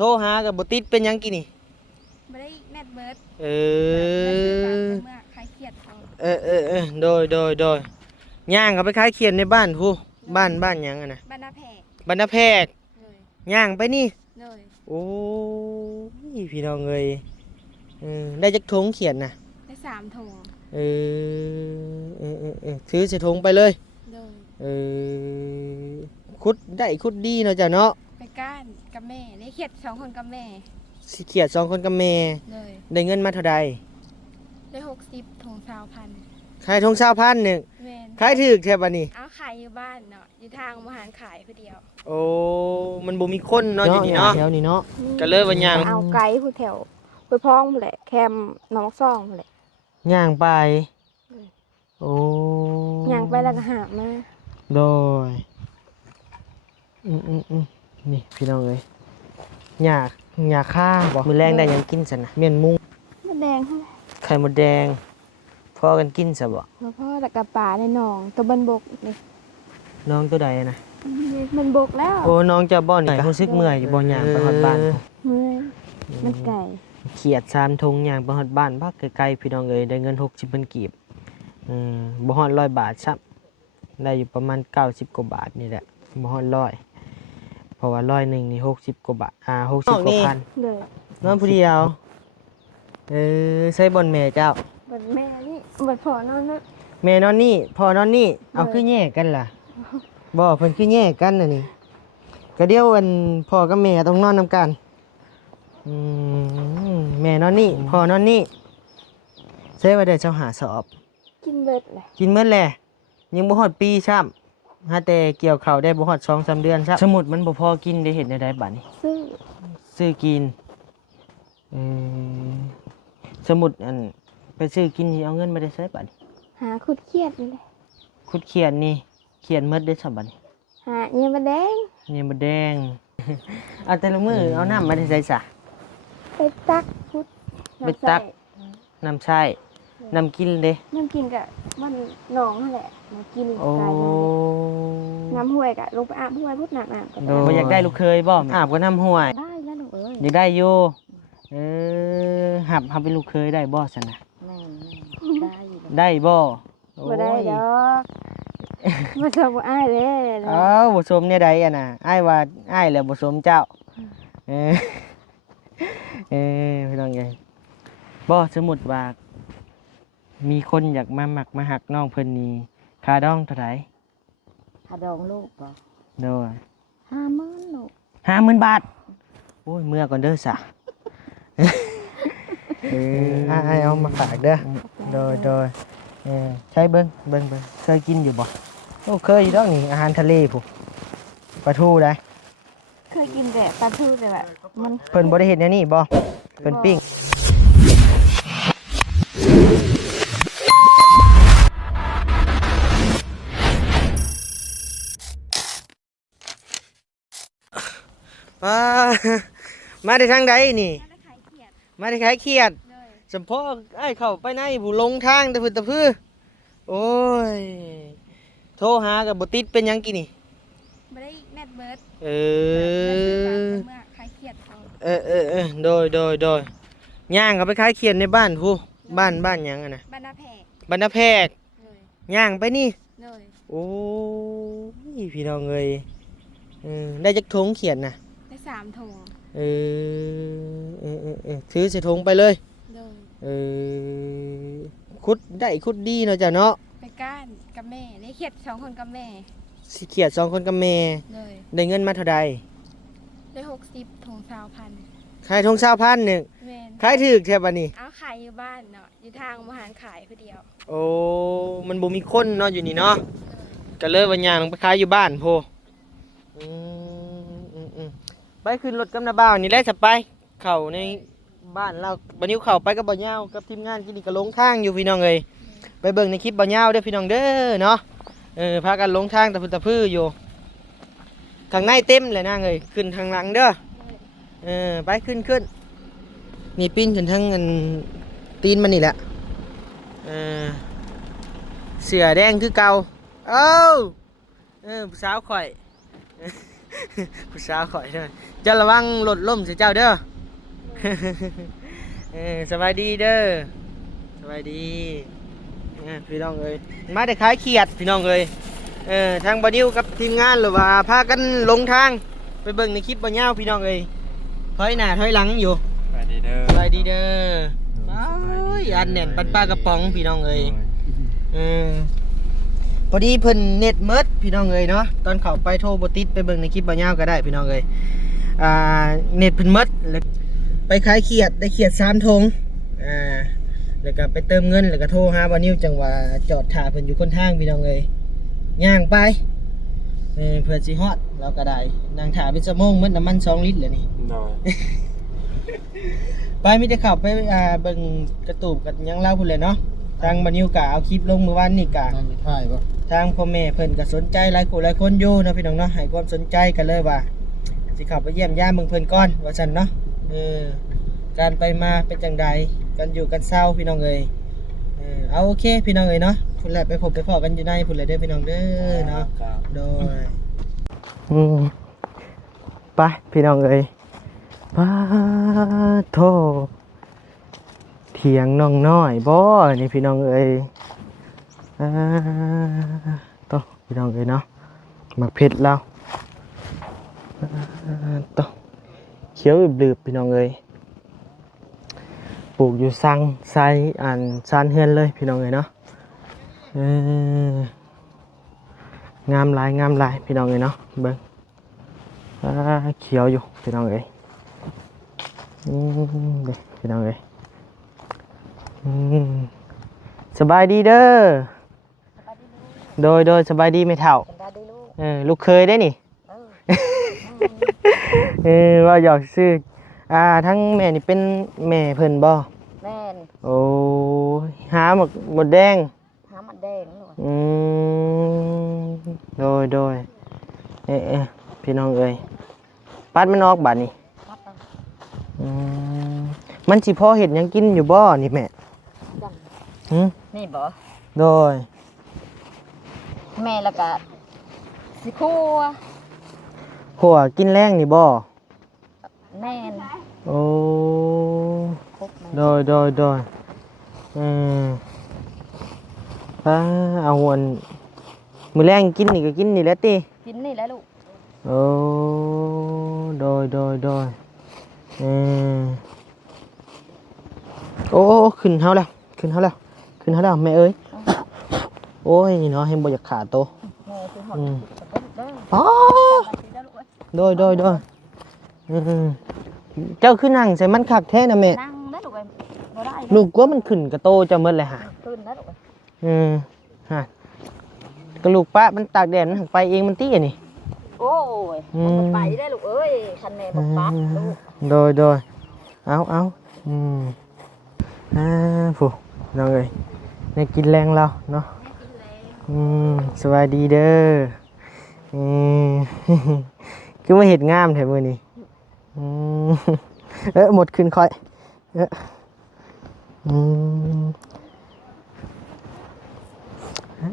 ทรหากับบ่ติดเป็นหยังกี่นี่ไม่ได้แนตเบิร์ดเออเมื่อใครเครียดเขาโดยย่างเขาไปขายเขียนในบ้านผู้บ้านหยังอะนะบ้านนาแพกบ้านนาแพกย่างไปนี่เลยโอ้ยพี่น้องเอ้ยได้จักทงเขียนนะได้3 ถุงถือใส่ทงไปเลยเลยคุดได้คุดดีเนาะจ้ะเนาะไปก้านกับแม่ได้เครียด2 คนกับแม่สิเขียด2 คนกับแม่เลยได้เงินมาเท่าใดได้60 ถุง20,000ขายทง20,000นึงขายถูกแท้บัดนี้เอาขายอยู่บ้านเนาะอยู่ทางมาหารขายผู้เดียวโอ้มันบ่มีคนเนาะอยู่นี่เนาะแถวนี้เนาะก็เลยว่าย่างเอาไกด์ผู้แถวไปพ้องแหละแคมน้องซ่องแหละย่างไปโอ้ย่างไปแล้วก็หามาโดยนี่พี่น้องเอ้ยหยาค่าบ่มื้อแรงได้หยังกินซั่นน่ะเมี่ยนมุ้งมดแดงไข่มดแดงพอกันกินซะบ่พ่อตะกะป่าในหนองตัวบันบกนี่น้องตัวใดนะมันบกแล้วโอ้น้องจะบ่นี่ก็รู้สึกเมื่อยอยู่บ่ย่างไปฮอดบ้านเมื่อยมันไก่เขียด3 ธงย่างไปฮอดบ้านพักไกลๆพี่น้องเอ้ยได้เงิน60,000กีบบ่ฮอด100 บาทซับได้อยู่ประมาณ90 กว่าบาทนี่แหละบ่ฮอด100เพราะว่า100นึงนี่60 กว่าบาท60 กว่าพันเลยนอนผู้เดียวใส่บ่อนแม่เจ้าบ่อนแม่นี่บ่อนพ่อนอนนะแม่นอนนี่พ่อนอนนี่เอาคือแยกกันล่ะบ่เพิ่นคือแยกกันน่ะนี่ก็เดี๋ยวอันพ่อกับแม่ต้องนอนนำกันแม่นอนนี่พ่อนอนนี่ใส่ว่าได้เจ้าหาสอบกินเบิดแหละกินเบิดแหละยังบ่ฮอดปีซ้ำหาแต่เกี่ยวข้าวได้บ่ฮอด 2-3 เดือนซ้ำสมุดมันบ่พอกินได้เฮ็ดได้บัดนี้ซื้อกินสมุดอันไปซื้อกินเอาเงินมาได้ใช้บัดนี้หาขุดเครียดนี่แหละขุดเขียนนี่เขียนหมดได้ซะบัดนี้หาเนี่ยมาแดงเอาแต่ละมื้อเอาน้ำมาได้ใส่ซะไปตักขุดไปตักน้ำใช้น้ำกินเด้น้ำกินก็มันหนองนั่นแหละน้ำกินกายน้ำห้วยก็ลงไปอาบห้วยพุดน้ำก็ได้บ่อยากได้ลูกเคยบ่อาบก็น้ำห้วยได้แล้วลูกเอ้ยอยากได้อยู่หับเป็นลูกเคยได้บ่ซั่นน่ะได้บ่บ่ได้ดอกบ่ชมอ้ายเด้บ่ชมเนี่ยใดอะน่ะอ้ายว่าอ้ายแล้วบ่ชมเจ้าพี่น้องไงบ่สมมุติว่ามีคนอยากมาหมักมาหักน้องเพิ่นนี่ค่าดองเท่าไหร่ค่าดองลูกบ่โดย50,000ลูก50,000 บาทโอ้ยเมื่อก่อนเด้อซะให้เอามาฝากเด้อโดยใช้เบิ่งเคยกินอยู่บ่โอ้เคยอยู่ดอกนี่อาหารทะเลพุปลาทูได้เคยกินแต่ปลาทูแต่แบบมันเพิ่นบ่ได้เฮ็ดแนวนี้บ่เพิ่นปิ้งมาได้ทางใดนี่มาได้ขายเขียดสมพอไอ้เข้าไปในผู้ลงทางแต่พื้นตะพื้โอ้ยโทรหากับบ่ติดเป็นหยังกี่นี่บ่ได้แนตเบิร์ดเมื่อใครเครียดเขาโดยย่างเขาไปขายเขียดในบ้านผู้บ้านหยังอะนะบ้านนาแพกย่างไปนี่โอ้ยพี่น้องเอ้ยได้จักทงเขียดน่ะได้3 ถุงถือใส่ทงไปเลยคุดได้คุดดีเนาะจ้ะเนาะไปก้านกับแม่ได้เครียด2 คนกับแม่สิเขียด2 คนกับแม่ได้เงินมาเท่าใดได้60 ถุง20,000ขายทง20,000นึงขายถูกแท้บัดนี้เอาขายอยู่บ้านเนาะอยู่ทางมาหารขายผู้เดียวโอ้มันบ่มีคนเนาะอยู่นี่เนาะก็เลยว่าย่างไปขายอยู่บ้านโพไปขึ้นรถกับน้าบ่าวนี่แหละจะไปเข้าในบ้านเราบัดนี้เข้าไปกับบ่ยาวกับทีมงานกินนี่ก็ลงทางอยู่พี่น้องเอ้ยไปเบิ่งในคลิปบ่ยาวเด้อพี่น้องเด้อเนาะพากันลงทางตะพื้นอยู่ข้างในเต็มเลยนะเอ้ยขึ้นทางหลังเด้อไปขึ้นนี่ปีนขึ้นทางตีนมันนี่แหละเสือแดงคือเก่าผู้สาวข่อย ผู้สาวข่อยเด้อเจ้าระวังรถล้มใส่เจ้าเด้อ สบายดีเด้อสบายดีพี่น้องเอ้ยมาได้ขายเขียดพี่น้องเอ้ยทางบ่นิวกับทีมงานหรือว่าพากันลงทางไปเบิ่งในคลิปบ่ยาวพี่น้องเอ้ยถอยหน้าถอยหลังอยู่ สวัสดีเด้อ สบายดีเด้ออ้ยอันแน่นปันปลากระป๋องพี่น้องเอ้ยพอดีเพิ่นเน็ตเมิดพี่น้องเอ้ยเนาะตอนเข้าไปโทรบ่ติดไปเบิ่งในคลิปบ่ยาวก็ได้พี่น้องเอ้ยเน็ตเพิ่นเมิดแล้วไปขายเขียดได้เขียด3ธงแล้วก็ไปเติมเงินแล้วก็โทรหาบ่นิวจังว่าจอดท่าเพิ่นอยู่คนทางพี่น้องเอ้ยย่างไปเพื่อสิฮอดเราก็ได้นั่งท่าเป็นชั่วโมงหมดน้ำมัน2ลิตรแล้วนี่ หน่อย ไปมีแต่ขับไปเบิ่งกระตูบกับหยังเล่าพุ่นเลยเนาะทางบ่นิวกะเอาคลิปลงเมื่อวานนี่กะ นั่งอยู่ท้ายบ่ ทางพ่อแม่เพิ่นก็สนใจหลายคนอยู่เนาะพี่น้องเนาะให้ความสนใจกันเลยว่าสิเข้าไปเยี่ยมยามเบิ่งเพิ่นก่อนว่าซั่นเนาะการไปมาเป็นจังใดกันอยู่กันเศร้าพี่น้องเอ้ยเอาโอเคพี่น้องเอ้ยเนาะพุ่นแหละไปพบไปพ้อกันอยู่ในพุ่นเลยเด้อพี่น้องเด้อเนาะโดยไปพี่น้องเอ้ยปาโทเถียงน้องน้อยบ่นี่พี่น้องเอ้ยโตพี่น้องเอ้ยเนาะหมักเผ็ดแล้วโตเขียวอึบๆพี่น้องเอ้ยปลูกอยู่ซังไซซานเฮือนเลยพี่น้องเอ้ยเนาะงามหลายพี่น้องเอ้ยเนาะเบิ่งเขียวอยู่พี่น้องเอ้ยเด็กพี่น้องเอ้ยสบายดีเด้อโดยสบายดีไม่เท่าลูกเคยได้นี่ว่าอยากซื้อทั้งแม่นี่เป็นแม่เพิ่นบ่แม่น โอ้หาหมดแดง หามันแดงหน่อย โดยพี่น้องเอ้ยปัดมันออกบัดนี่ ครับเอา มันสิพอเห็ดหยังกินอยู่บ่นี่แม่ จัง หึ นี่บ่ โดย แม่แล้วก็สิครัว หัวกินแรงนี่บ่ แม่น โอ้ ครบแม่น โดยเอาหวนมื้อแรงกินนี่ก็กินนี่แหละติ กินนี่แหละลูก โอ้โดยโอ้ขึ้นเฮาแล้วแม่เอ้ยโอ้ยเนาะให้บ่อยากขาโต แม่สิหอดจะเป็นเด้อ อ๋อ สบายดีเด้อลูกเอ้ย โดยเจ้าขึ้นนั่งใส่มันคักแท้นะแม่ นั่งเด้อลูกเอ้ยบ่ได้ ลูกกลัวมันขึ้นกระโตเจะหมดเลยฮะ ขึ้นเด้อลูกเอ้ย ฮะกระลูกป้ามันตากแดดมันไปเองมันตี้นี่ โอ้ยมันบ่ไปได้อลูกเอ้ยคันแม่บ่ปัดลูก โดยเอาผู้น้องเอ้ยในกินแรงเราเนาะสวัสดีเด้อคือมาเห็ดงามแถวมือนี่หมดขึ้นค่อย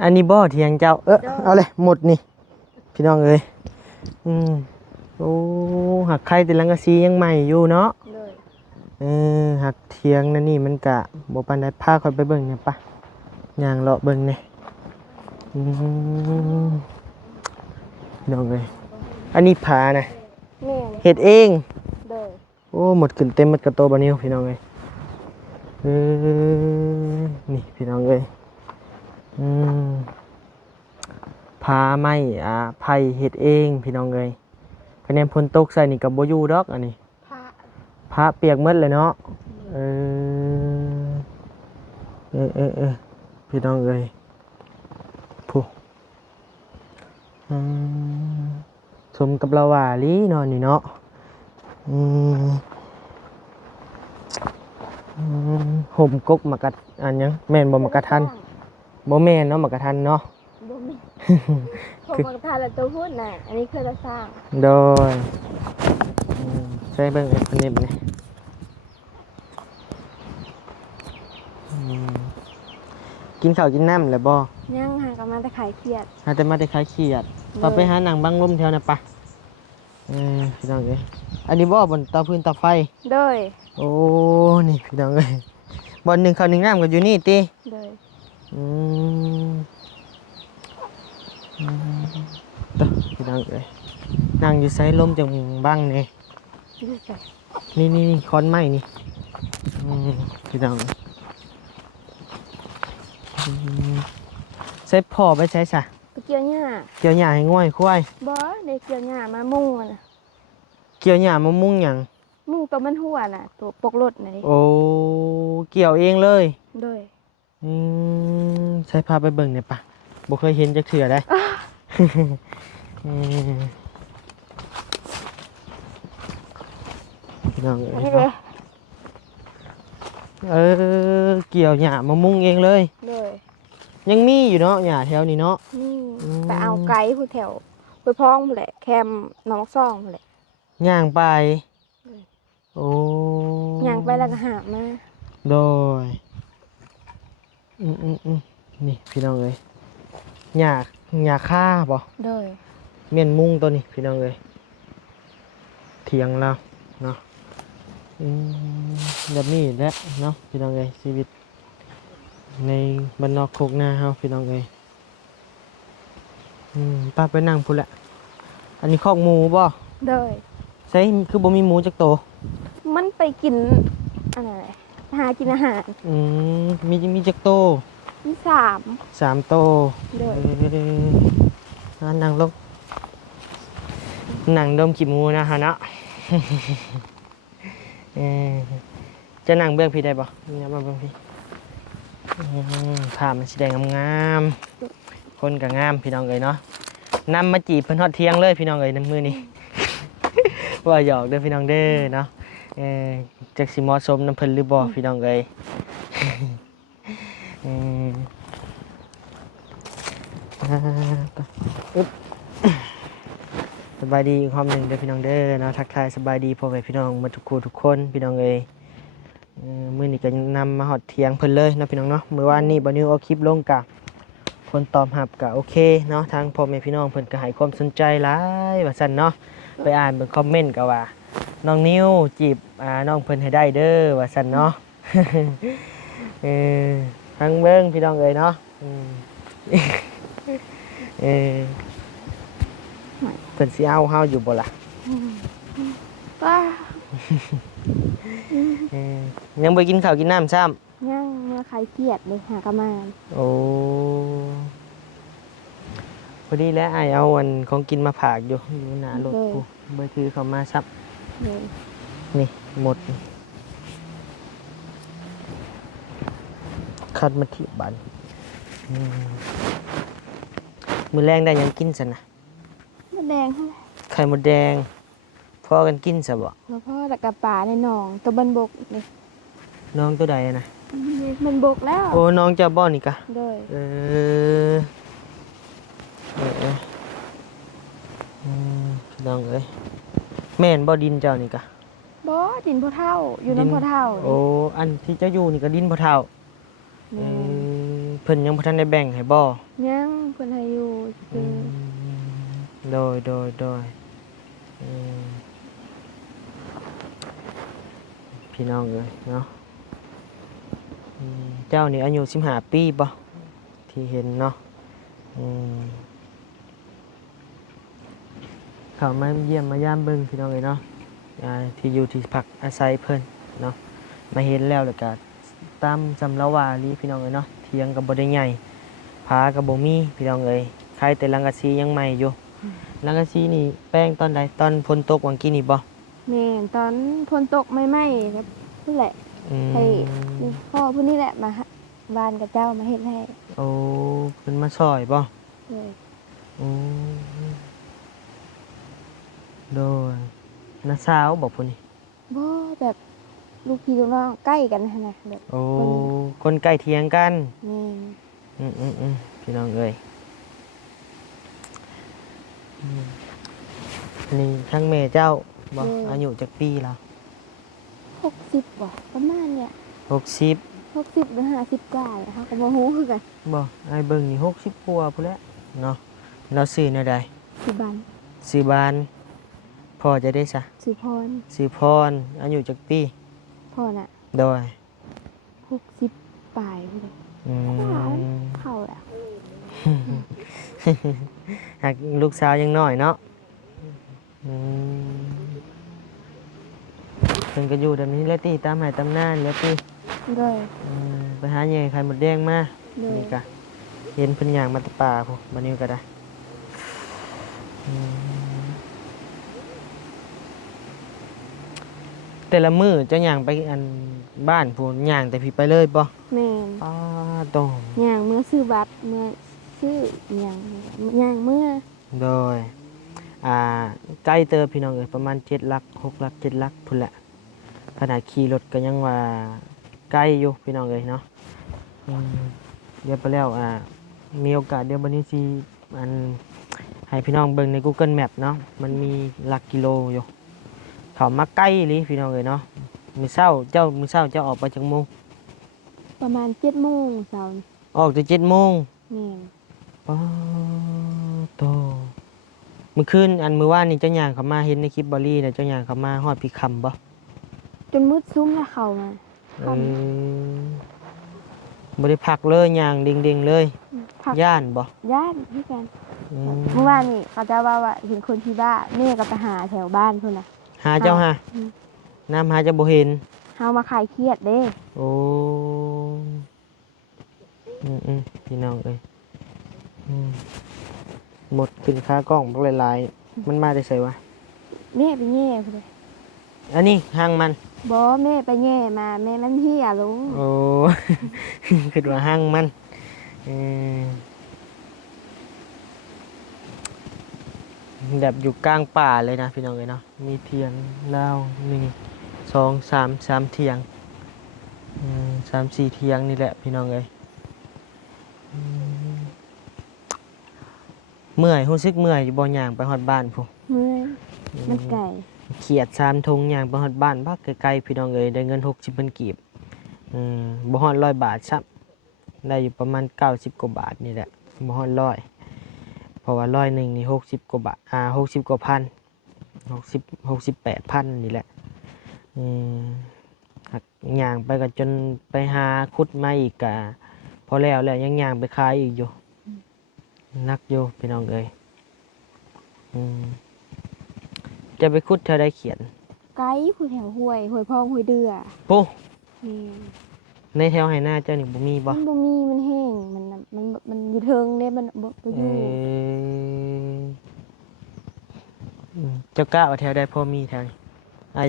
อันนี้บ่เทียงเจ้าเอาเลยหมดนี่พี่น้องเอ้ยโอ้หักไข่แต่ลังกะซียังใหม่อยู่เนาะ เลย หักเทียงนั่นนี่มันกะบ่ปานใดพาค่อยไปเบิ่งเนี่ยปะย่างเลาะเบิ่งเนี่ยพี่น้องเอ้ยอันนี้ผานะ แม่น เฮ็ดเอง เลย โอ้หมดขึ้นเต็มหมดกระโตบะนิ้วพี่น้องเอ้ยนี่พี่น้องเอ้ยพาไม้ไผ่เฮ็ดเองพี่น้องเอ้ยคะแนนพ้นตกใส่นี่กับบ่อยู่ดอกอันนี้ พระ เปียกหมดเลยเนาะพี่น้องเอ้ยผู้สมกับเราว่าลีเนาะนี่เนาะห่มกกมากระอันยังแม่นบ่มากระทันบ่แม่นเนาะมากระทันเนาะ บ่มีผมมาทานแล้วตัวพูดน่ะอันนี้คือเราสร้าง โดยใช้เบิ่งไอ้คนนี้นี่กินข้าวกินน้ำแล้วบ่ ย่างหากำลังจะขายเขียด หาแต่มาได้ขายเขียดต่อไปหาหนังบังลมแถวน่ะปะ พี่น้องเอ้ยอันนี้บ่บนเตาพื้นเตาไฟ โดย โอ้นี่พี่น้องเอ้ยบนหนึ่งข้าวหนึ่งน้ำก็อยู่นี่ติ โดย อืมต่อพี่น้องเอ้ยนั่งอยู่ไซลมจังบ้างเนี่ย ดูไป นี่ค้อนไม้นี่พี่น้องเซฟพอไปใช้ซะ ไปเกี่ยวหญ้า เกี่ยวหญ้าให้ง่อยควาย บ่ได้เกี่ยวหญ้ามามุ่งอะน่ะ เกี่ยวหญ้ามามุ่งหยัง มุ่งตัวมันหัวน่ะตัวปกรถน่ะดิ โอ้เกี่ยวเองเลย โดย ใช้พาไปเบิ่งเนี่ยปะบ่เคยเห็นจักเทื่อได้อืมพี่น้องเอ้ย นี่เด้อ เกี่ยวหญ้ามามุ่งเองเลย โดย ยังมีอยู่เนาะหญ้าแถวนี้เนาะ นี่ อืม ไปเอาไก่ผู้แถวไปพ้องพู้นแหละแคมหน้องซ่องพู้นแหละ ย่างไป อืม โอ้ ย่างไปแล้วก็หาบมา โดยนี่พี่น้องเอ้ยหญ้าค่าบ่ โดย เมียนมุ่งตัวนี้พี่น้องเอ้ยเถียงเราเนาะแบบนี้แหละเนาะพี่น้องเอ้ยชีวิตในบ้านนอกโคกนาเฮาพี่น้องเอ้ยป้าไปนั่งพุ่นแหละอันนี้คอกหมูบ่ โดย ใช่คือบ่มีหมูจักโตว มันไปกินอะไรหากินอาหาร มีจักโตว ที่3 โตว โดย นั่งลงนั่งดมขี้หมูนะฮะเนาะ จะนั่งเบื้องพี่ได้บ่เนี่ยมาเบื้องพี่ผ้ามันสีแดงงามๆคนก็งามพี่น้องเอ้ยเนาะนำมาจีบเพิ่นฮอดเที่ยงเลยพี่น้องเอ้ยน้ำมือนี่ ว่าหยอกเด้อพี่น้องเด้อเนาะจักสิเหมาะสมน้ำเพิ่นหรือบ่พี่น้องเอ้ย อึ๊บสบายดีอีกความหนึ่งเด้อพี่น้องเด้อเนาะทักทายสบายดีพ่อแม่พี่น้องมาทุกคู่ทุกคนพี่น้องเอ้ยมื้อนี้ก็นำมาฮอดเที่ยงเพิ่นเลยเนาะพี่น้องเนาะมื้อวานนี้บ่นิวเอาคลิปลงกะคนตอบรับก็โอเคเนาะทางพ่อแม่พี่น้องเพิ่นก็ให้ความสนใจหลายว่าซั่นเนาะไปอ่านเบิ่งคอมเมนต์ก็ว่าน้องนิวจีบน้องเพิ่นให้ได้เด้อว่าซั่นเนาะ ทางเบิ่งพี่น้องเอ้ยเนาะเพิ่นสิเอาเฮาอยู่บ่ล่ะ ว้า ยังบ่กินข้าวกินน้ำซ้ำ ย่างเมื่อใครเครียดเลยหากระมาน โอ้พอดีแล้วอ้ายเอาอันของกินมาฝากอยู่หน้ารถกูบ่ถือเข้ามาซับ เลย นี่หมดคัดมาที่บ้านมื้อแรงได้หยังกินซั่นน่ะ มันแดงเท่าไหร่ ไข่มดแดงพอกันกินซะบ่ แล้วพ่อตะกะป่าในหนองตัวบันบกเลย น้องตัวใดน่ะ มันบกแล้ว โอ้น้องเจ้าบ่นี่กะ เลย เออพี่น้องเอ้ยแม่นบ่ดินเจ้านี่กะ บ่ดินพ่อเท่าอยู่น้ำพ่อเท่า โอ้อันที่เจ้าอยู่นี่ก็ดินพ่อเฒ่า นี่ เพิ่นยังบ่ทันได้แบ่งให้บ่ ยังเพิ่นให้อยู่คือ โดยพี่น้องเอ้ยเนาะเจ้านี่อายุ15 ปีบ่ที่เห็นเนาะเข้ามาเยี่ยมมายามเบิ่งพี่น้องเอ้ยเนาะที่อยู่ที่พักอาศัยเพิ่นเนาะมาเห็นแล้วแล้วก็ตามจำละว่าลีพี่น้องเอ้ยเนาะเถียงก็บ่ได้ใหญ่ผาก็บ่มีพี่น้องเอ้ยใครแต่ลังกะซียังใหม่อยู่ลังกะซีนี่แป้งตอนใดตอนฝนตกวังกี้นี่บ่ แม่นตอนฝนตกใหม่ๆครับนั่นแหละ ให้พ่อผู้นี้แหละมาบ้านกับเจ้ามาเฮ็ดให้ โอ้เพิ่นมาช่วยบ่ เลย โดยน้าสาวบอกพุ่นนี่ บ่แบบลูกพี่ลูกน้องใกล้กันหั่นน่ะแบบ โอ้คนใกล้เถียงกัน นี่ พี่น้องเอ้ยนี่ทั้งแม่เจ้าบ่อายุจักปีแล้ว 60บ่ประมาณเนี่ย 60 60หรือ50กว่าเลยค่ะก็บ่ฮู้คือกัน บ่ไอ้เบิ่งนี่60กว่าพุ่นแหละเนาะเราซื้อแนวใด ที่บ้าน ซื้อบ้าน พ่อจะได้ซะ สุพร ชื่อพรอายุจักปี พ่อน่ะ โดย 60ปลายพุ่นเลย อืม เข้าแล้ว หากลูกสาวยังน้อยเนาะอืมเพิ่นก็อยู่แบบนี้แหล้วติตามให้ตามหน้าแหล้วติ โดย ไปหาแย่ไข่มดแดงมา โดย นี่กะเห็นเพิ่นย่างมาแตะป่าพุ่นบัดนี้ก็ได้อืมแต่ละมื้อเจะย่างไปอันบ้านพุ่นย่างแต่พี่ไปเลยบ่ แม่น อ้าตง ย่างเมื่อซื้อบัตรเมื่อซื้อย่างย่างเมื่อ โดยใกล้เติบพี่น้องเอ้ยประมาณ7หลัก6หลัก7หลักพุ่นแหละขนาดขี่รถก็ยังว่าใกล้อยู่พี่น้องเอ้ยเนาะเดี๋ยวไปแล้วมีโอกาสเดี๋ยววันนี้สิอันให้พี่น้องเบิ่งใน Google Map เนาะมันมีหลักกิโลอยู่เขามาใกล้อีหลีพี่น้องเอ้ยเนาะมื้อเช้าเจ้าออกไปจักโมง ประมาณ7 โมงเช้านี่ ออกแต่7 โมง แม่น ป้าโตเมื่อคืนมื้อวานนี่เจ้าย่างเขามาเห็นในคลิปบอลลี่น่ะเจ้าย่างเขามาฮอดพี่คำบ่ จนมืดซุ้มแล้วเข้ามา อืมบ่ได้พักเลยย่างดิ่งๆเลย ผัก ย่านบ่ ย่านพี่กัน อืม เมื่อวานนี่เขาจะว่าเห็นคนที่บ้านแม่ก็ไปหาแถวบ้านพุ่นน่ะ หาเจ้าหา อืม น้ำหาจะบ่เห็น เฮามาขายเครียดเด้ โอ้พี่น้องเอ้ยหมดขึ้นค่ากล้องบักหลายๆมันมาได้ไสวะ แม่ไปแย่พุ่นเลย อันนี้หางมัน บ่แม่ไปแย่มาแม่มันเฮียลุง โอ้ คิดว่าหางมันแบบอยู่กลางป่าเลยนะพี่น้องเอ้ยเนาะมีเทียงแล้วนี่2 3 เทียง3 4 เทียงนี่แหละพี่น้องเอ้ยเมื่อยรู้สึกเมื่อยอยู่บ่ย่างไปฮอดบ้านพุ่น เมื่อยมันไก่ เขียด3 ธงย่างไปฮอดบ้านพักไกลๆพี่น้องเอ้ยได้เงิน60,000กีบบ่ฮอด100 บาทซับได้อยู่ประมาณ90 กว่าบาทนี่แหละบ่ฮอด100เพราะว่า100นึงนี่60 กว่าบาท60 กว่าพัน68,000นี่แหละหักย่างไปก็จนไปหาขุดมาอีกก็พอแล้วยังย่างไปขายอีกอยู่นักอยู่พี่น้องเอ้ยจะไปขุดเธอได้เขียน ไก่ผู้แถวห้วยพองห้วยเดือ โอ้ นี่ ในแถวไหหน้าเจ้านี่บ่มีบ่ มันบ่มีมันแห้งมันอยู่เทิงเด้มันบ่อยู่ เจ้ากล้าเอาแถวใดพอมีแถวนี้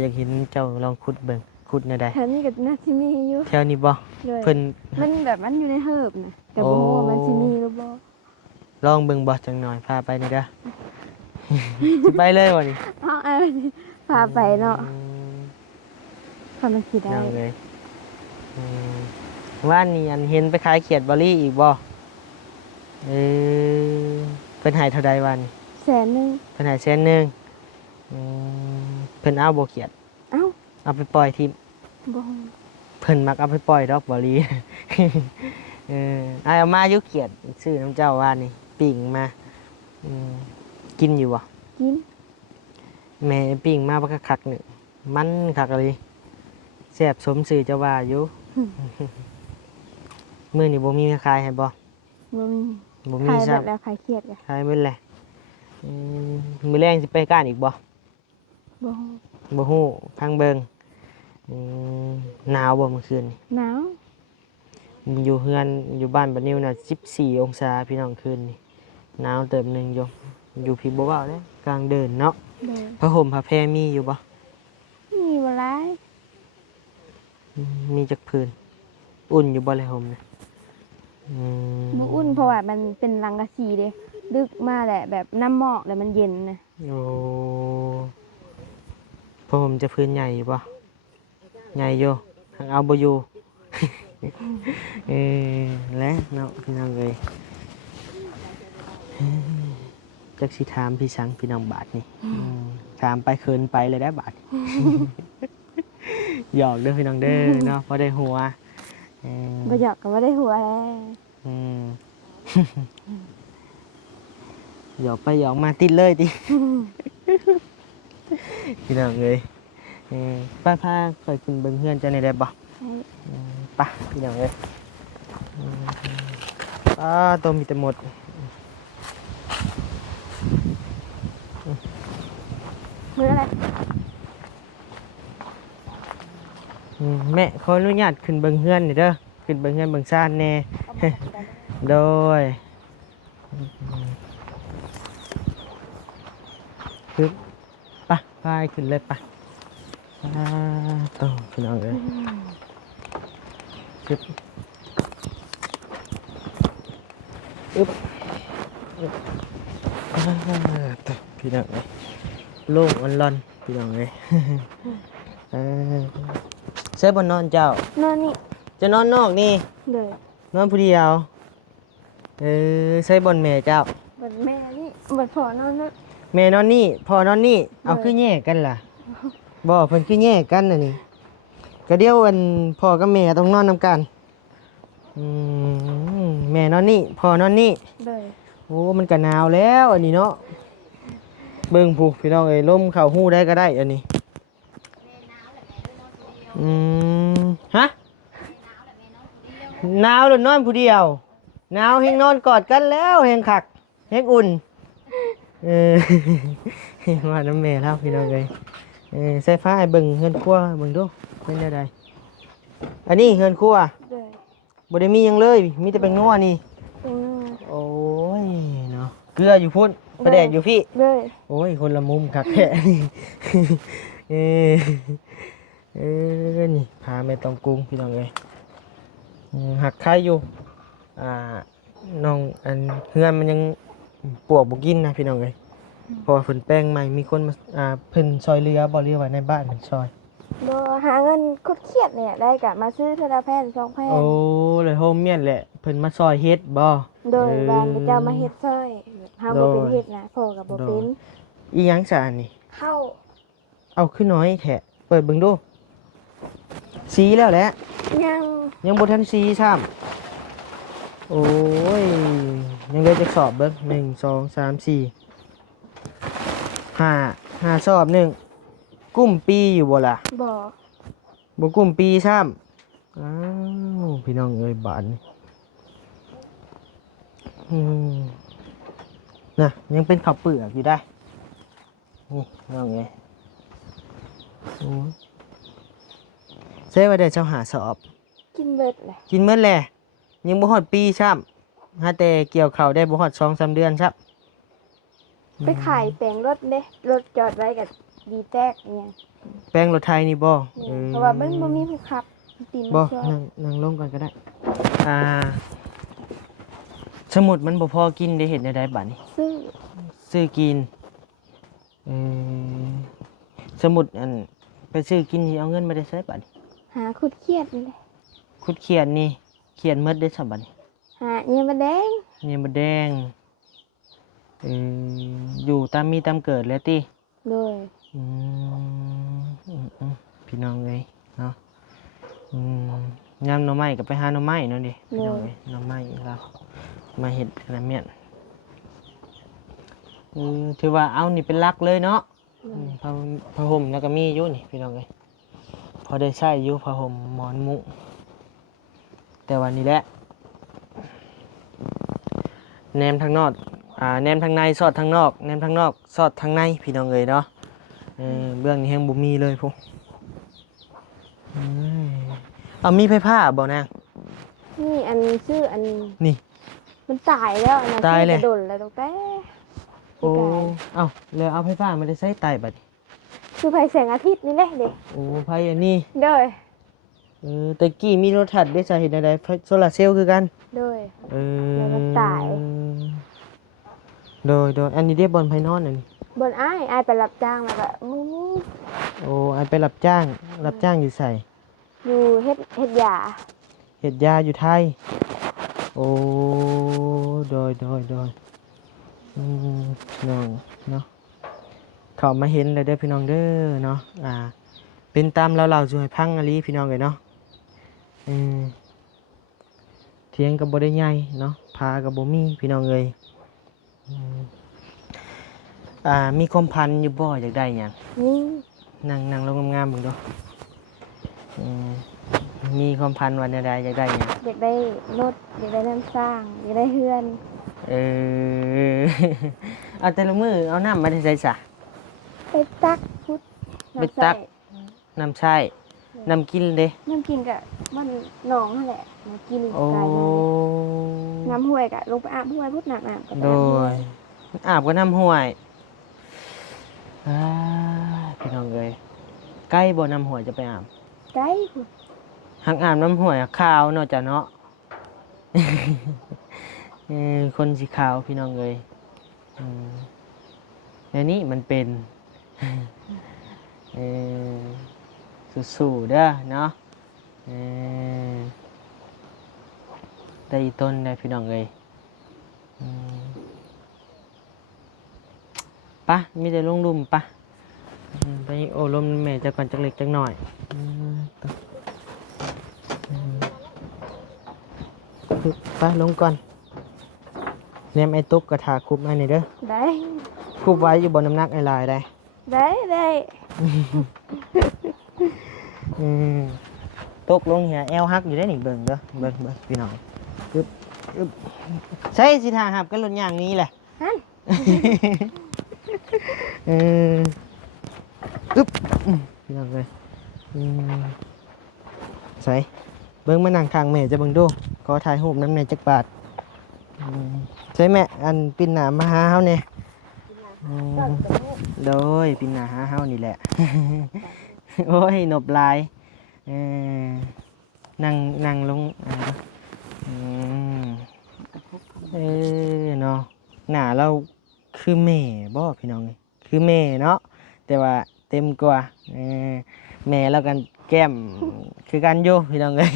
อยากเห็นเจ้าลองขุดเบิ่งขุดแนวใด แถวนี้ก็น่าสิมีอยู่ แถวนี้บ่ เลย เพิ่น มันแบบมันอยู่ในเฮิบนะแต่บ่รู้ว่ามันสิมีหรือบ่ ลองเบิ่งบ่จังหน่อยพาไปหน่อยเด้อ สิไปเลยบ่นี่ เอาพาไปเนาะพามันสิได้ ยังเลยว่านนี่อันเห็นไปขายเขียดบอลลี่อีกบ่เออเพิ่นให้เท่าใดวัน แสนหนึง เพิ่นให้100,000เพิ่นเอาบ่เขียด เอ้า เอาไปปล่อยที่ บ่ เพิ่นมักเอาไปปล่อยดอกบอลลี่ เอามาอยู่เขียดซื้อน้ำเจ้าว่านนี่ปิ้งมากินอยู่บ่ กิน แม่ปิ้งมาบักคักๆนึมันคักเลยแซ่บสมชื่อเจ้าว่าอยู่ มื้อนี้บ่มีแม่ขายให้บ่ บ่มี บ่มี ขาย ซั เบิ บ ดแล้วขายเครียดกะ ขายเบิดแหละมื้อแรงสิไปก้านอีกบ่ บ่ บ่ฮู้พังเบิงหนาวบ่เมื่อคืนนี่ หนาว อยู่เฮือนอยู่บ้านบัดนิ้วน่ะ14 องศาพี่น้องคืนนี่หนาวเติบหนึงอยู่พี่บ่เว้าเด้กลางเดินเนาะ โดย ผ้าห่มผ้าแพรมีอยู่บ่ มีบ่หลาย มีจักพื้นอุ่นอยู่บ่เลยห่มน่ะ บ่อุ่นเพราะว่ามันเป็นรังกะสีเด้ดึกมาแหละแบบน้ำหมอกแล้วมันเย็นนะ โอ้ผ้าห่มจะพื้นใหญ่อยู่บ่ใหญ่อยู่หักเอาบ่อยู่ และเนาะพี่น้องเอ้ยจักสิถามพี่สังพี่น้องบาทนี่ถามไปเคินไปเลยได้บาท หยอกเด้อพี่น้องเด้อเนาะพอได้หัวบ่อยากก็บ่ได้หัวแล้ว หยอกไปหยอกมาติดเลยติ พี่น้องเอ้ยป้าพาเคยขึ้นเบิ่งเฮือนเจ้าในได้บ่ ให้ ไปพี่น้องเอ้ยตัวมีแต่หมด มื้ออะไร แม่ขออนุญาตขึ้นเบิ่งเฮือนนี่เด้อขึ้นเบิ่งเฮือนเบิ่งซ่านแน่ โดยคือไปไปขึ้นเลยไปต้องพี่น้องเอ้ยคืออึ๊บต่อพี่น้องเอ้ยโล่งอันร้อนพี่น้องเอ้ยใช้บนนอนเจ้าน อนนี่ จะนอนนอกนี่ เลย นอนผู้เดียวใช้บนแม่เจ้า บัดแม่นี่บัดพ่อนอนนั่น แม่นอนนี่พ่อนอนนี่เอา เออ คือแยกกันล่ะบ่เพิ่นคือแยกกันน่ะนี่ก็เดี๋ยวอันพ่อกับแม่ต้องนอนนำกันแม่นอนนี่พ่อนอนนี่ เลย โอ้มันก็หนาวแล้วอันนี้เนาะเบิ่งผู้พี่น้องเอ้ยลมเข้าหูได้ก็ได้อันนี้ฮะหนาวหรือนอนผู้เดียวหนาวเฮงนอนกอดกันแล้วเฮงคักเฮงอุ่นว่าน้ำแม่แล้วพี่น้องเอ้ยใส่ฟ้าให้เบิ่งเฮือนครัวเบิ่งดูเป็นจังไดอันนี้เฮือนครัว เลย บ่ได้มีหยังเลยมีแต่เป็นงัวนี่ เป็นนอน โอ้ยเนาะเกลืออยู่พุ่นประแดกอยู่พี่ เลย โอ้ยคนละมุมคักแท้นี่เออนี่พาแม่ต้องกรุงพี่น้องเอ้ยหักไข่อยู่น้องอันเฮือนมันยังปวกบ่กินนะพี่น้องเอ้ยเพอเพิ่นแป้งใหม่มีคนมาเพิ่นซอยเรือบ่เรือไว้ในบ้านเพิ่นซอย บ่หาเงินคุดเครียดเนี่ยได้กะมาซื้อเทอละแผ่น2แผ่น โอ้เลยโฮมเมียนแหละเพิ่นมาซอยเฮ็ดบ่ โดยบ้านก็จะมาเฮ็ดซอยเฮาบ่เป็นเฮ็ดนะพ่อก็บ่เป็น อีหยังซะอันนี้ เข้า เอาขึ้นน้อยแท้เปิดเบิ่งดูสีแล้วแหละ ยัง ยังบ่ทันสีซ้ำโอ้ยยังเหลือจักสอบเบิ่ง1 2 3 4 5สอบหนึ่งกุ้มปีอยู่บ่ล่ะ บ่ บ่กุ้มปีซ้ำอ้าวพี่น้องเอ้ยบาดนี่น่ะยังเป็นข้าวเปลือกอยู่ได้นี่พี่น้องเอ้ยโอ้ยเซ่ว่าได้เจ้าหาสอบ กินเบิดแหละ กินเมื่อแหละยังบ่ฮอดปีซ้ำหาแต่เกี่ยวข้าวได้บ่ฮอด2-3 เดือนซ้ำ ไปขายแปลงรถเด้รถจอดไว้กับดีแตกเนี่ย แป้งรถไทยนี่บ่ เพราะว่ามันบ่มีผู้ขับตีน บ่ มาช่วย นั่งลงก่อนก็ได้สมุดมันบ่พอกินได้เฮ็ดได้บัดนี้ ซื้อ ซื้อกินสมุดอันไปซื้อกินนี่เอาเงินมาได้ใช้บัดนี้ หาขุดเครียดนี่แหละ คุดเขียนนี่เขียนหมดได้ซะบัดนี้ หาเนี่ยมาแดง เนี่ยบ่แดงอยู่ตามมีตามเกิดแล้วติ โดย พี่น้องเอ้ยเนาะยามหน่อไม้ก็ไปหาหน่อไม้เนาะดิพี่น้องเอ้ยหน่อไม้เรามาเฮ็ดอันนั้นแม่นถือว่าเอานี่เป็นหลักเลยเนาะผ้าห่มแล้วก็มีอยู่นี่พี่น้องเอ้ยพอได้ใช้อยู่ผ้าห่มหมอนมุ้งแต่วันนี้แหละแนมทางนอกแนมทางในสอดทางนอกแนมทางนอกสอดทางในพี่น้องเอ้ยเนาะเบื้องนี้แฮงบ่มีเลยพุ่นเอามีไฟผ้าบ่นาง นี่อันชื่ออัน นี่ มันตายแล้วนะ ตายเลย กระโดดแล้วตรงแต่ โอ้เอาแล้วเอาไฟฟ้ามาได้ใช้ไตบัดนี้ คือไฟแสงอาทิตย์นี่แหละเด็ก โอ้ไฟอันนี้ โดย ตะกี้มีโทรทัศน์ได้สาเหตุใดไฟโซลาร์เซลล์คือกัน โดย เอ แล้วมันตาย โดยอันนี้ได้บอลไพนอนอันนี้ บนอ้ายไปรับจ้างแล้วก็มู โอ้อันไปรับจ้างอยู่ใส่ อยู่เฮ็ดยา เฮ็ดยาอยู่ไทยโอ้โดยน้องเนาะเขามาเห็นเลยเด้อพี่น้องเด้อเนาะเป็นตามเราๆสวยพังอลีพี่น้องเลยเนาะเถียงกับบ่ได้ใหญ่เนาะพากับบ่มีพี่น้องเลย มีความพันอยู่บ่อยากได้หยัง นี่ นั่งลงงามๆเบิ่งดูอืมมีความพันวันใดอยากได้หยัง อยากได้รถอยากได้น้ำสร้างอยากได้เฮือน เออ เอาแต่ละมือเอาน้ำมาได้ใส่ซะ ไปตักพุทธ ไปตัก น้ำใช้น้ำกินเด้ น้ำกินกะมันหนองนั่นแหละน้ำกิน โอ้ ไกลน้ำห้วยกะลงไปอาบห้วยพุทธน้ำก็ไป โด อาบห้วย อาบก็น้ำห้วยพี่น้องเลยใกล้บ่น้ำห้วยจะไปอาบ ไกลพุทธ หักอาบน้ำห้วยอะขาวเนาะจ้ะเนาะ คนสีขาวพี่น้องเลยแล้วนี่มันเป็น เออสู้ๆเด้อเนาะได้อีต้นได้พี่น้องเลยปะมีแต่ลงลุ่มปะไปโอ้ลมแม่จะก่อนจักเล็กจักหน่อยไปลงก่อนแนมไอ้ตุ๊กกระถาคุบมาหน่อยเด้อ ได้ คุบไว้อยู่บนน้ำหนักไอ้ลายได้ ได้ ตกลงเหียแอลฮักอยู่ได้หนิเบิ่งเด้อเบิ่งพี่น้องอึบใช่สิทาหับกันรถอย่างนี้แหละ ฮัน อึบพี่น้องเลยใส่เบิ่งมานั่งข้างแม่จะเบิ่งดูขอถ่ายรูปน้ำในจักบาทใช่แม่อันปินหนามาหาเฮาเนี่ยโดยปินหนาหาเฮานี่แหละ โอ้ยหนบลายนั่งลงเนาะหน้าเราคือแม่บ่พี่น้องนี่คือแม่เนาะแต่ว่าเต็มกว่าแม่แล้วกันแก้มคือกันอยู่พี่น้องเลย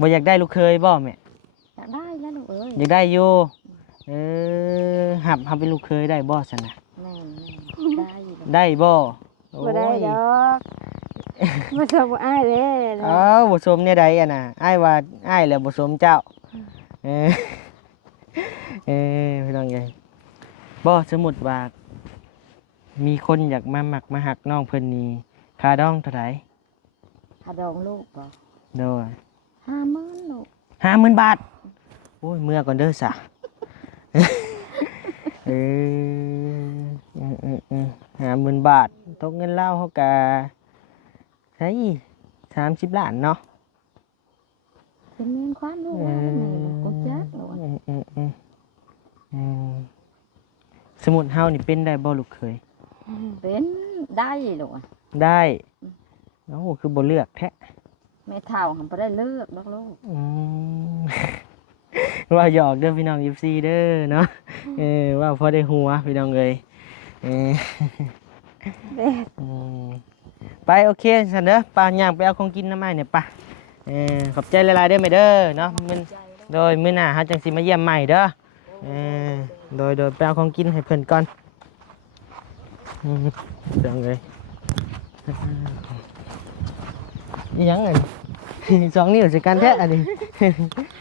บ่อยากได้ลูกเคยบ่แม่ อยากได้แล้วลูกเอ้ย อยากได้อยู่หับเป็นลูกเคยได้บ่ซั่นน่ะ แม่ได้อยู่ ได้บ่ บ่ได้ดอกบ่ชอบบ่อ้ายเด้ อ้าวบ่สมเนี่ยใดอ่ะน่ะอ้ายว่าอ้ายแล้วบ่สมเจ้าเออพี่น้องใหญ่บ่สมมุติว่ามีคนอยากมาหมักมาหักน้องเพิ่นนี่ค่าดองเท่าไหร่ ถ้าดองลูกบ่ โดย 50,000ลูก 50,000 บาทโอ้ยเมื่อก่อนเด้อซะ 50,000 บาทตกเงินลาวเฮากะใช่30 ล้านเนาะ เป็นเงินความลูกว่าแม่ลูกก็จักลูก สมุดเฮานี่เป็นได้บ่ลูกเคย เป็นได้ลูก ได้โอ้คือบ่เลือกแท้ แม่เฒ่าหันบ่ได้เลิกดอกลูก ว่าหยอกเด้อพี่น้อง FC เด้อเนาะว่าพอได้หัวพี่น้องเอ้ย เด้ ไปโอเคซั่นเด้อป้าย่างไปเอาของกินน้ำไม้เนี่ยป่ะขอบใจหลายๆเด้อแม่เด้อเนาะมื้อโดยมื้อหน้าเฮาจังสิมาเยี่ยมใหม่เด้อโดยไปเอาของกินให้เพิ่นก่อนเรื่องเลยอีหยังอัน สองนิ้วสิกันแท้อันนี้ เ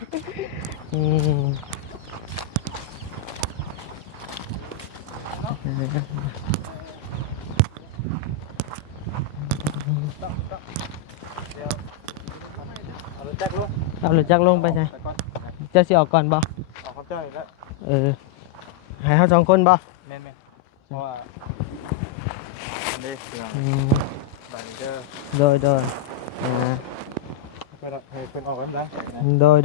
อารถจักรลง เอาหรือจักลงไปใช่ ไปก่อน เจะสิออกก่อนบ่ เอาครับเจ้าอีกแล้ว ให้เฮาสองคนบ่ แม่นเพราะว่าอันนี้เสียงบาร์เดอร์ โดยอ่า ให้เพิ่นออกกันได้ โดย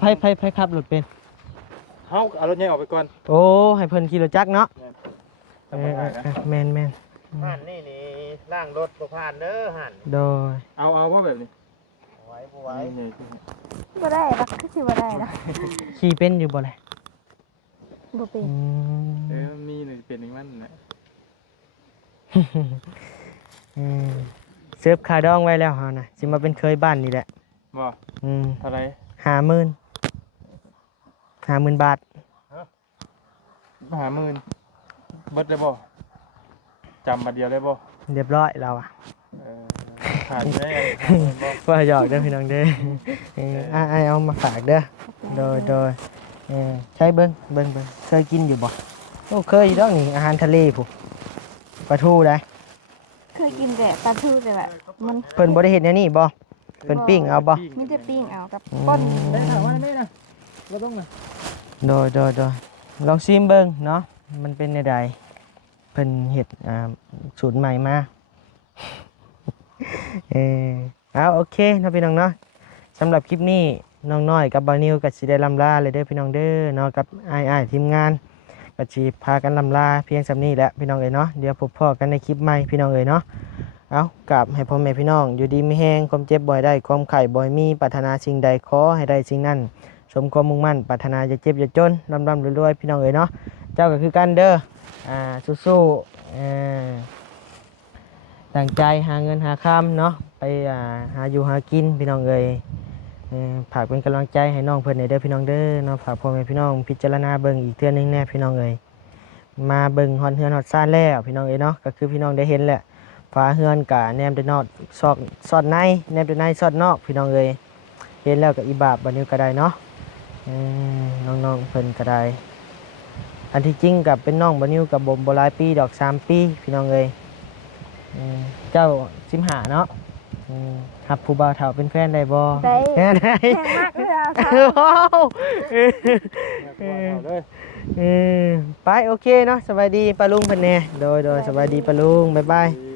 ไผขับรถเป็น เฮาเอารถใหญ่ออกไปก่อน โอ้ให้เพิ่นขี่รถจักรเนาะ ทำง่ายนะ แม่น ห่านนี่ล่างรถบ่ผ่านเด้อห่าน โดย เอาว่าแบบนี้ บ่ไหว นี่ บ่ได้ดอกคือสิบ่ได้ดอก ขี่เป็นอยู่บ่แหละ บ่เป็น มีหนึ่งเป็นหนึ่งมันนะ เสิร์ฟคาดองไว้แล้วเฮานะสิมาเป็นเคยบ้านนี่แหละ บ่ เท่าไหร 50,000 บาท 50,000เบิดเลยบ่จำมาเดียวเลยบ่ เรียบร้อยเราอ่ะ ขาดได้บ่ ว่าหยอกเด้อพี่น้องเด้อไอ้เอามาฝากเด้อโดย ใช้เบิ่งเคยกินอยู่บ่โอ้เคยอยู่ดอกนี่อาหารทะเลผู้ปลาทูได้ เคยกินแต่ปลาทูแต่แบบมัน เพิ่นบ่ได้เฮ็ดแนวนี้บ่เพิ่นปิ้งเอาบ่ มีแต่ปิ้งเอากับก้น ได้ถามว่าได้นะบ่ต้องนะ โดยลองชิมเบิ่งเนาะมันเป็นแนวใดเพิ่นเฮ็ดสูตรใหม่มาเอาโอเคเนาะพี่น้องเนาะสำหรับคลิปนี้น้องน้อยกับบ่าวนิวก็สิได้ลำลาเลยเด้อพี่น้องเด้อเนาะกับอ้ายๆทีมงานก็สิพากันลำลาเพียงส่ำนี้แหละพี่น้องเอ้ยเนาะเดี๋ยวพบพ้อกันในคลิปใหม่พี่น้องเอ้ยเนาะเอากลับให้พ่อแม่พี่น้องอยู่ดีมีแฮงความเจ็บบ่ให้ได้ความไข้บ่ให้มีปรารถนาสิ่งใดขอให้ได้สิ่งนั้นสมความมุ่งมั่นปรารถนาอย่าเจ็บอย่าจนร่ำรวยๆพี่น้องเอ้ยเนาะเจ้าก็คือกันเด้อสู้ๆตั้งใจหาเงินหาคำเนาะไปหาอยู่หากินพี่น้องเอ้ยฝากเป็นกำลังใจให้น้องเพิ่นให้เด้อพี่น้องเด้อเนาะฝากพ่อแม่พี่น้องพิจารณาเบิ่งอีกเทื่อนึงแน่พี่น้องเอ้ยมาเบิ่งฮอดเฮือนฮอดซ่านแล้วพี่น้องเอ้ยเนาะก็คือพี่น้องได้เห็นแหละฝาเฮือนกะแนมแต่นอกซอดในแนมแต่ในซอดนอกพี่น้องเอ้ยเห็นแล้วก็อีบาบบัดนี้ก็ได้เนาะน้องๆเพิ่นก็ได้อันที่จริงกับเป็นน้องบ่นิวกับบ่หลายปีดอก3ปีพี่น้องเอ้ยเจ้า15เนาะครับผู้บ่าวเฒ่าเป็นแฟนได้บ่ ได้ ได้ แข็งมากเลยอะค่ะ ว้าวเอาเลย ไปโอเคเนาะสวัสดีปาลุงเพิ่นแน่โดยสวัสดีปาลุงบ๊ายบาย ดี